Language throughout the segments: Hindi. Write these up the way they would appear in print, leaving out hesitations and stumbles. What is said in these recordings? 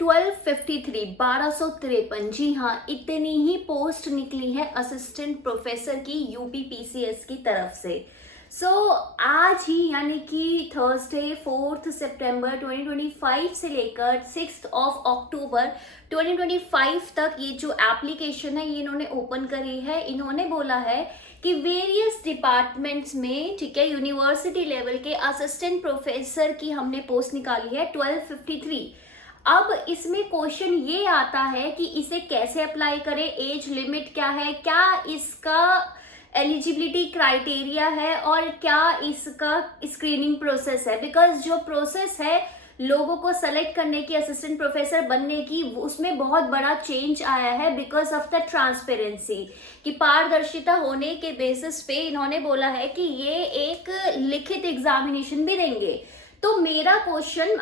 1253 जी हाँ, इतनी ही पोस्ट निकली है असिस्टेंट प्रोफेसर की यूपीपीसीएस की तरफ से। आज ही यानी कि थर्सडे 4 सितंबर 2025 से लेकर 6 अक्टूबर 2025 तक ये जो एप्लीकेशन है ये इन्होंने ओपन करी है। इन्होंने बोला है कि वेरियस डिपार्टमेंट्स में, ठीक है, यूनिवर्सिटी लेवल के असिस्टेंट प्रोफेसर की हमने पोस्ट निकाली है 1253। अब इसमें क्वेश्चन ये आता है कि इसे कैसे अप्लाई करें, एज लिमिट क्या है, क्या इसका एलिजिबिलिटी क्राइटेरिया है और क्या इसका स्क्रीनिंग प्रोसेस है। बिकॉज जो प्रोसेस है लोगों को सेलेक्ट करने की, असिस्टेंट प्रोफेसर बनने की, उसमें बहुत बड़ा चेंज आया है बिकॉज ऑफ द ट्रांसपेरेंसी, कि पारदर्शिता होने के बेसिस पे इन्होंने बोला है कि ये एक लिखित एग्जामिनेशन भी देंगे। तो मेरा क्वेश्चन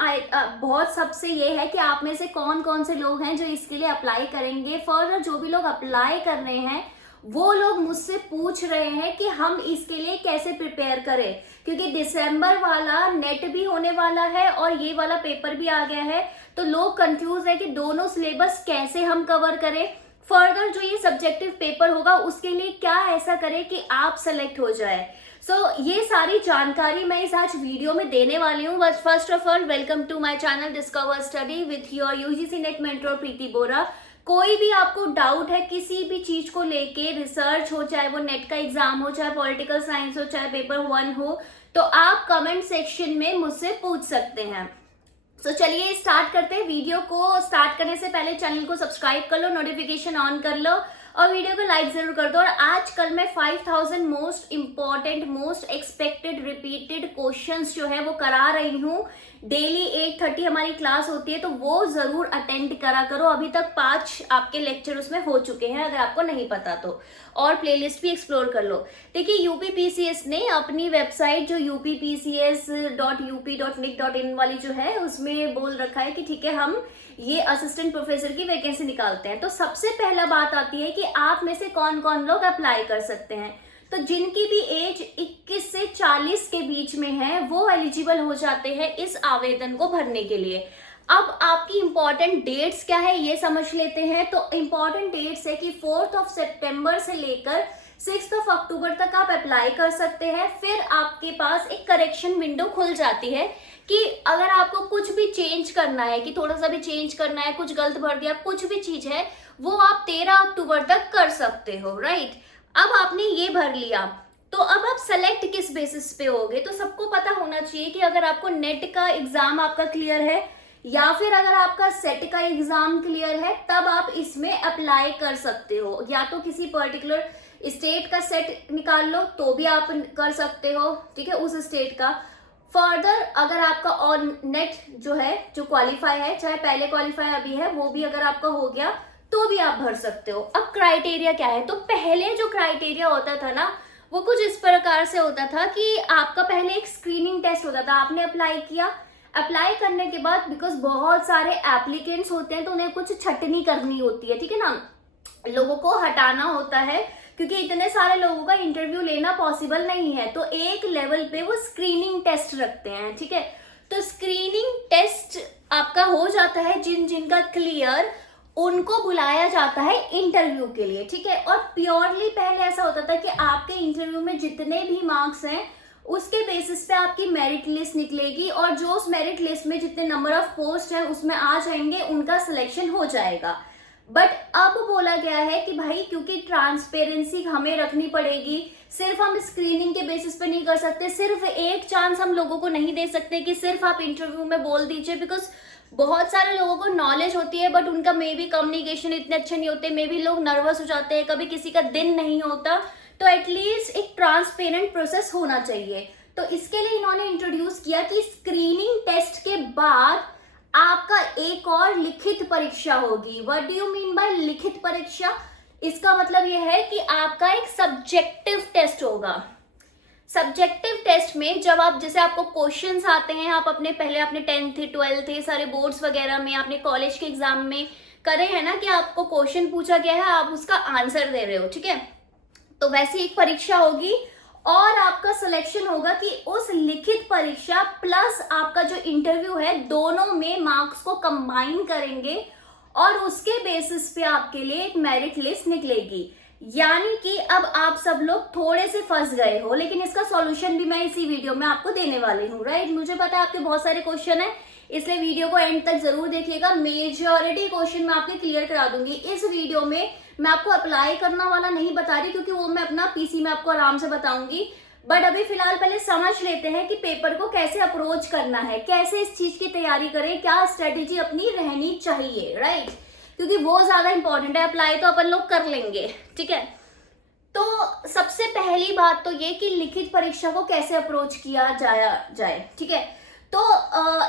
बहुत सबसे ये है कि आप में से कौन कौन से लोग हैं जो इसके लिए अप्लाई करेंगे। फर्दर जो भी लोग अप्लाई कर रहे हैं वो लोग मुझसे पूछ रहे हैं कि हम इसके लिए कैसे प्रिपेयर करें, क्योंकि दिसंबर वाला नेट भी होने वाला है और ये वाला पेपर भी आ गया है। तो लोग कंफ्यूज है कि दोनों सिलेबस कैसे हम कवर करें। फर्दर जो ये सब्जेक्टिव पेपर होगा उसके लिए क्या ऐसा करें कि आप सेलेक्ट हो जाए। ये सारी जानकारी मैं इस आज वीडियो में देने वाली हूँ। But first of all, welcome to my channel discover study with your UGC NET mentor Preeti Bora. कोई भी आपको डाउट है किसी भी चीज को लेके, रिसर्च हो, चाहे वो नेट का एग्जाम हो, चाहे पॉलिटिकल साइंस हो, चाहे पेपर 1 हो, तो आप कमेंट सेक्शन में मुझसे पूछ सकते हैं। चलिए स्टार्ट करते हैं। वीडियो को स्टार्ट करने से पहले चैनल को सब्सक्राइब कर लो, नोटिफिकेशन ऑन कर लो और वीडियो को लाइक जरूर कर दो। और आजकल मैं 5000 most important, most expected, repeated questions जो है वो करा रही हूँ। डेली 8:30 हमारी क्लास होती है, तो वो जरूर अटेंड करा करो। अभी तक 5 आपके लेक्चर उसमें हो चुके हैं, अगर आपको नहीं पता तो, और प्लेलिस्ट भी एक्सप्लोर कर लो। देखिए, यूपीपीसीएस ने अपनी वेबसाइट जो upps.up.nic.in वाली जो है उसमें बोल रखा है कि ठीक है, हम ये असिस्टेंट प्रोफेसर की वैकेंसी निकालते हैं। तो सबसे पहला बात आती है कि आप में से कौन कौन लोग अप्लाई कर सकते हैं। तो जिनकी भी एज 21 से 40 के बीच में है वो एलिजिबल हो जाते हैं इस आवेदन को भरने के लिए। अब आपकी इंपॉर्टेंट डेट्स क्या है ये समझ लेते हैं। तो इंपॉर्टेंट डेट्स है कि 4 सितंबर से लेकर 6 अक्टूबर तक आप अप्लाई कर सकते हैं। फिर आपके पास एक करेक्शन विंडो खुल जाती है कि अगर आपको कुछ भी चेंज करना है, कि थोड़ा सा भी चेंज करना है, कुछ गलत भर दिया, कुछ भी चीज है, वो आप 13 अक्टूबर तक कर सकते हो, राइट। अब आपने ये भर लिया, तो अब आप सेलेक्ट किस बेसिस पे होगे। तो सबको पता होना चाहिए कि अगर आपको नेट का एग्जाम आपका क्लियर है या फिर अगर आपका सेट का एग्जाम क्लियर है, तब आप इसमें अप्लाई कर सकते हो। या तो किसी पर्टिकुलर स्टेट का सेट निकाल लो तो भी आप कर सकते हो, ठीक है, उस स्टेट का। फर्दर अगर आपका और नेट जो है, जो क्वालिफाई है, चाहे पहले क्वालिफाई अभी है, वो भी अगर आपका हो गया तो भी आप भर सकते हो। अब क्राइटेरिया क्या है। तो पहले जो क्राइटेरिया होता था ना, वो कुछ इस प्रकार से होता था कि आपका पहले एक स्क्रीनिंग टेस्ट होता था। आपने अप्लाई किया, अप्लाई करने के बाद बिकॉज बहुत सारे एप्लीकेंट्स होते हैं तो उन्हें कुछ छटनी करनी होती है, ठीक है ना, लोगों को हटाना होता है, क्योंकि इतने सारे लोगों का इंटरव्यू लेना पॉसिबल नहीं है। तो एक लेवल पे वो स्क्रीनिंग टेस्ट रखते हैं, ठीक है। तो स्क्रीनिंग टेस्ट आपका हो जाता है, जिनका क्लियर, उनको बुलाया जाता है इंटरव्यू के लिए, ठीक है। और प्योरली पहले ऐसा होता था कि आपके इंटरव्यू में जितने भी मार्क्स हैं उसके बेसिस पे आपकी मेरिट लिस्ट निकलेगी, और जो उस मेरिट लिस्ट में जितने नंबर ऑफ पोस्ट हैं उसमें आ जाएंगे, उनका सिलेक्शन हो जाएगा। बट अब बोला गया है कि भाई, क्योंकि ट्रांसपेरेंसी हमें रखनी पड़ेगी, सिर्फ हम स्क्रीनिंग के बेसिस पे नहीं कर सकते, सिर्फ एक चांस हम लोगों को नहीं दे सकते कि सिर्फ आप इंटरव्यू में बोल दीजिए। बिकॉज बहुत सारे लोगों को नॉलेज होती है बट उनका मे बी कम्युनिकेशन इतने अच्छे नहीं होते, मे बी लोग नर्वस हो जाते हैं, कभी किसी का दिन नहीं होता। तो एटलीस्ट एक ट्रांसपेरेंट प्रोसेस होना चाहिए। तो इसके लिए इन्होंने इंट्रोड्यूस किया कि स्क्रीनिंग टेस्ट के बाद आपका एक और लिखित परीक्षा होगी। What do you mean by लिखित परीक्षा? इसका मतलब यह है कि आपका एक सब्जेक्टिव टेस्ट होगा। सब्जेक्टिव टेस्ट में जब आप, जैसे आपको क्वेश्चंस आते हैं, आप अपने पहले अपने 10th 12th सारे बोर्ड्स वगैरह में, आपने कॉलेज के एग्जाम में करे हैं ना, कि आपको क्वेश्चन पूछा गया है, आप उसका आंसर दे रहे हो, ठीक है। तो वैसी एक परीक्षा होगी और आपका सिलेक्शन होगा कि उस लिखित परीक्षा प्लस आपका जो इंटरव्यू है दोनों में मार्क्स को कंबाइन करेंगे और उसके बेसिस पे आपके लिए एक मेरिट लिस्ट निकलेगी। यानी कि अब आप सब लोग थोड़े से फंस गए हो, लेकिन इसका सॉल्यूशन भी मैं इसी वीडियो में आपको देने वाली हूँ, राइट। मुझे पता है आपके बहुत सारे क्वेश्चन है, इसलिए वीडियो को एंड तक जरूर देखिएगा। मेजॉरिटी क्वेश्चन मैं आपके क्लियर करा दूंगी। इस वीडियो में मैं आपको अप्लाई करना वाला नहीं बता रही, क्योंकि वो मैं अपना पीसी में आपको आराम से बताऊंगी। बट अभी फिलहाल पहले समझ लेते हैं कि पेपर को कैसे अप्रोच करना है, कैसे इस चीज की तैयारी करें, क्या स्ट्रेटेजी अपनी रहनी चाहिए, राइट। क्योंकि वो ज्यादा इंपॉर्टेंट है, अप्लाई तो अपन लोग कर लेंगे, ठीक है। तो सबसे पहली बात तो ये कि लिखित परीक्षा को कैसे अप्रोच किया जाए, ठीक है। तो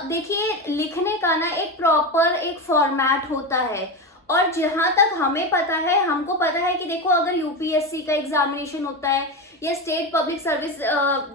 देखिए, लिखने का ना एक प्रॉपर एक फॉर्मेट होता है, और जहां तक हमें पता है, हमको पता है कि देखो, अगर यूपीएससी का एग्जामिनेशन होता है या स्टेट पब्लिक सर्विस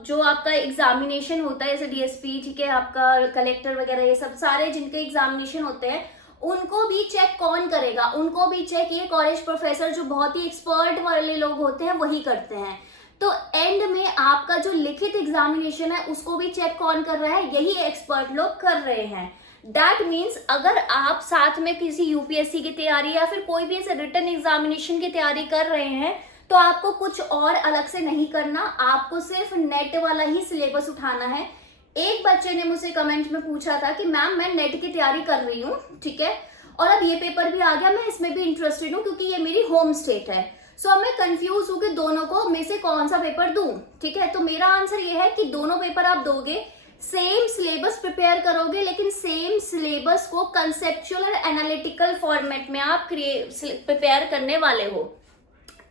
जो आपका एग्जामिनेशन होता है, जैसे डीएसपी, ठीक है, आपका कलेक्टर वगैरह, ये सब सारे जिनके एग्जामिनेशन होते हैं, उनको भी चेक कौन करेगा? उनको भी चेक ये कॉलेज प्रोफेसर जो बहुत ही एक्सपर्ट वाले लोग होते हैं वही करते हैं। तो एंड में आपका जो लिखित एग्जामिनेशन है उसको भी चेक कौन कर रहा है? यही एक्सपर्ट लोग कर रहे हैं। दैट मीन्स अगर आप साथ में किसी यूपीएससी की तैयारी या फिर कोई भी ऐसे रिटन एग्जामिनेशन की तैयारी कर रहे हैं, तो आपको कुछ और अलग से नहीं करना, आपको सिर्फ नेट वाला ही सिलेबस उठाना है। एक बच्चे ने मुझसे कमेंट में पूछा था कि मैम मैं नेट की तैयारी कर रही हूँ, ठीक है, और अब ये पेपर भी आ गया, मैं इसमें भी इंटरेस्टेड हूँ क्योंकि ये मेरी होम स्टेट है। सो अब मैं कंफ्यूज हूँ कि दोनों को में से कौन सा पेपर दूं, ठीक है। तो मेरा आंसर ये है कि दोनों पेपर आप दोगे, सेम सिलेबस प्रिपेयर करोगे, लेकिन सेम सिलेबस को कंसेप्चुअल और एनालिटिकल फॉर्मेट में आप प्रिपेयर करने वाले हो।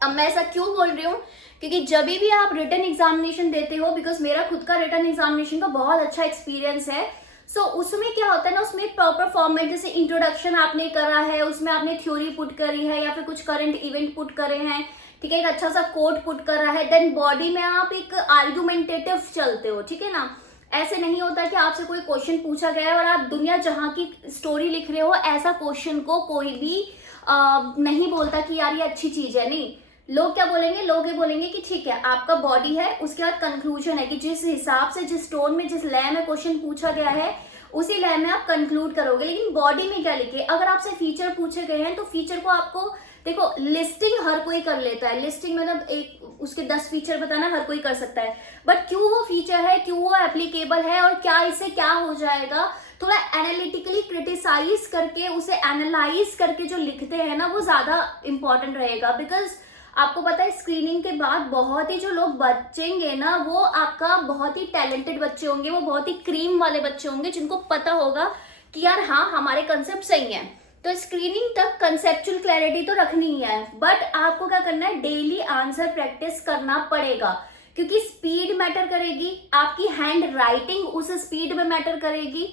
अब मैं ऐसा क्यों बोल रही हूँ? क्योंकि जब भी आप रिटन एग्जामिनेशन देते हो, बिकॉज मेरा खुद का रिटन एग्जामिनेशन का बहुत अच्छा एक्सपीरियंस है, सो उसमें क्या होता है ना, उसमें एक प्रॉपर फॉर्मेट, जैसे इंट्रोडक्शन आपने करा है, उसमें आपने थ्योरी पुट करी है या फिर कुछ करंट इवेंट पुट करे हैं, ठीक है, एक अच्छा सा कोट पुट करा है, देन बॉडी में आप एक आर्गुमेंटेटिव चलते हो, ठीक है ना। ऐसे नहीं होता कि आपसे कोई क्वेश्चन पूछा गया है और आप दुनिया जहां की स्टोरी लिख रहे हो, ऐसा क्वेश्चन को कोई भी नहीं बोलता कि यार ये अच्छी चीज है। नहीं, लोग क्या बोलेंगे? लोग ये बोलेंगे कि ठीक है, आपका बॉडी है, उसके बाद कंक्लूजन है कि जिस हिसाब से, जिस टोन में, जिस लय में क्वेश्चन पूछा गया है उसी लय में आप कंक्लूड करोगे। लेकिन बॉडी में क्या लिखे? अगर आपसे फीचर पूछे गए हैं तो फीचर को आपको, देखो, लिस्टिंग हर कोई कर लेता है, लिस्टिंग मतलब एक उसके 10 फीचर बताना हर कोई कर सकता है, बट क्यों वो फीचर है, क्यों वो एप्लीकेबल है और क्या इससे क्या हो जाएगा, थोड़ा एनालिटिकली क्रिटिसाइज करके, उसे एनालाइज करके जो लिखते हैं ना, वो ज्यादा इंपॉर्टेंट रहेगा। बिकॉज आपको पता है, स्क्रीनिंग के बाद बहुत ही जो लोग बचेंगे ना, वो आपका बहुत ही टैलेंटेड बच्चे होंगे, वो बहुत ही क्रीम वाले बच्चे होंगे जिनको पता होगा कि यार हाँ, हमारे कंसेप्ट सही हैं। तो स्क्रीनिंग तक कंसेप्चुअल क्लैरिटी तो रखनी ही है, बट आपको क्या करना है? डेली आंसर प्रैक्टिस करना पड़ेगा, क्योंकि स्पीड मैटर करेगी, आपकी हैंड राइटिंग उस स्पीड में मैटर करेगी।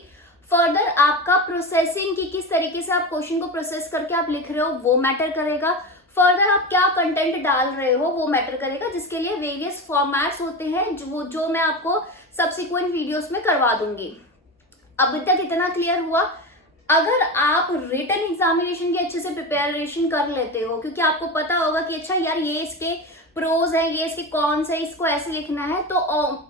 फर्दर आपका प्रोसेसिंग की किस तरीके से आप क्वेश्चन को प्रोसेस करके आप लिख रहे हो वो मैटर करेगा। फर्दर आप क्या कंटेंट डाल रहे हो वो मैटर करेगा, जिसके लिए वेरियस फॉर्मेट्स होते हैं जो मैं आपको सब्सिक्वेंट वीडियोस में करवा दूंगी। अभी तक इतना क्लियर हुआ? अगर आप रिटन एग्जामिनेशन की अच्छे से प्रिपरेशन कर लेते हो, क्योंकि आपको पता होगा कि अच्छा यार ये इसके प्रोज है, ये इसके कॉन्स है, इसको ऐसे लिखना है, तो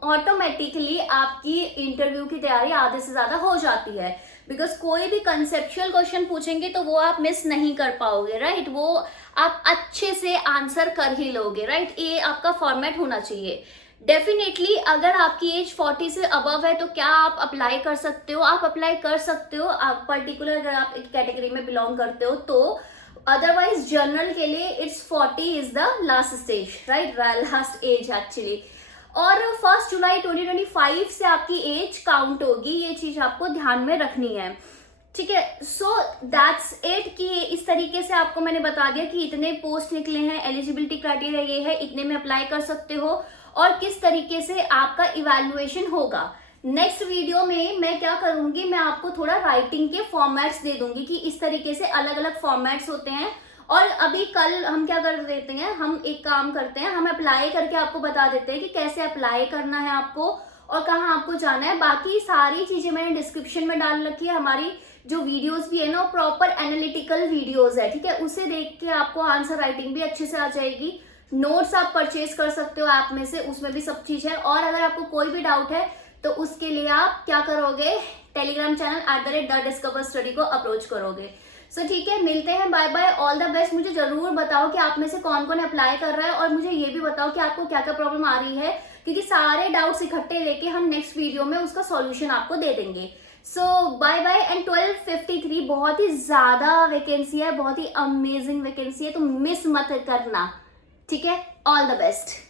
ऑटोमेटिकली आपकी इंटरव्यू की तैयारी आधे से ज्यादा हो जाती है। बिकॉज कोई भी कंसेप्चुअल क्वेश्चन पूछेंगे तो वो आप मिस नहीं कर पाओगे, राइट, वो आप अच्छे से आंसर कर ही लोगे, राइट। ये आपका फॉर्मेट होना चाहिए। डेफिनेटली अगर आपकी एज 40 से अबव है तो क्या आप अप्लाई कर सकते हो? आप अप्लाई कर सकते हो, आप पर्टिकुलर अगर आप एक कैटेगरी में बिलोंग करते हो तो। अदरवाइज जनरल के लिए it's 40 is the last stage, right, last age actually. और 1 जुलाई 2025 से आपकी एज काउंट होगी, ये चीज आपको ध्यान में रखनी है, ठीक है। सो दैट्स इट, कि इस तरीके से आपको मैंने बता दिया कि इतने पोस्ट निकले हैं, एलिजिबिलिटी क्राइटेरिया ये है, इतने में अप्लाई कर सकते हो और किस तरीके से आपका इवैल्यूएशन होगा। नेक्स्ट वीडियो में मैं क्या करूंगी, मैं आपको थोड़ा राइटिंग के फॉर्मेट्स दे दूंगी कि इस तरीके से अलग अलग फॉर्मेट्स होते हैं। और अभी कल हम क्या कर देते हैं, हम एक काम करते हैं, हम अप्लाई करके आपको बता देते हैं कि कैसे अप्लाई करना है आपको और कहाँ आपको जाना है। बाकी सारी चीजें मैंने डिस्क्रिप्शन में डाल रखी है। हमारी जो वीडियोस भी है ना, प्रॉपर एनालिटिकल वीडियोस है, ठीक है, उसे देख के आपको आंसर राइटिंग भी अच्छे से आ जाएगी। नोट्स आप परचेज कर सकते हो ऐप में से, उसमें भी सब चीज है। और अगर आपको कोई भी डाउट है तो उसके लिए आप क्या करोगे, टेलीग्राम चैनल @DiscoverStudy को अप्रोच करोगे। सो ठीक है, मिलते हैं, bye bye, all the best. मुझे जरूर बताओ कि आप में से कौन कौन अप्लाई कर रहा है, और मुझे ये भी बताओ कि आपको क्या क्या प्रॉब्लम आ रही है, क्योंकि सारे डाउट्स इकट्ठे लेके हम नेक्स्ट वीडियो में उसका सॉल्यूशन आपको दे देंगे। सो बाय बाय। एंड 1253 बहुत ही ज्यादा वैकेंसी है, बहुत ही अमेजिंग वैकेंसी है, तो मिस मत करना, ठीक है। All the best.